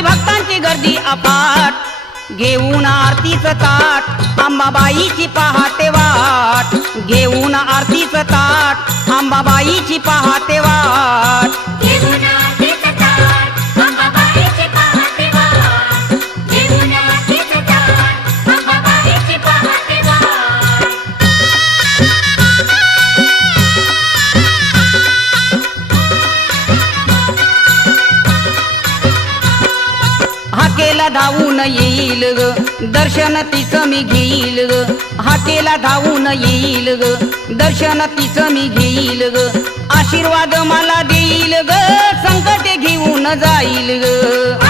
भावी भक्तांची गर्दी अफाट घेऊन आरतीचं ताट अंबाबाईची पहाटे वाट घेऊन आरतीचं ताट अंबाबाईची पहाटे वाट घेऊन आरतीचं ताट अंबाबाईची पहाटे वाट घेऊन आरतीचं ताट अंबाबाईची पहाटे वाट हाकेला धावून येईल ग दर्शन तिचं मी घेईल ग हाकेला धावून येईल ग दर्शन तिचं मी घेईल ग आशीर्वाद मला देईल ग संकटे घेऊन जाईल ग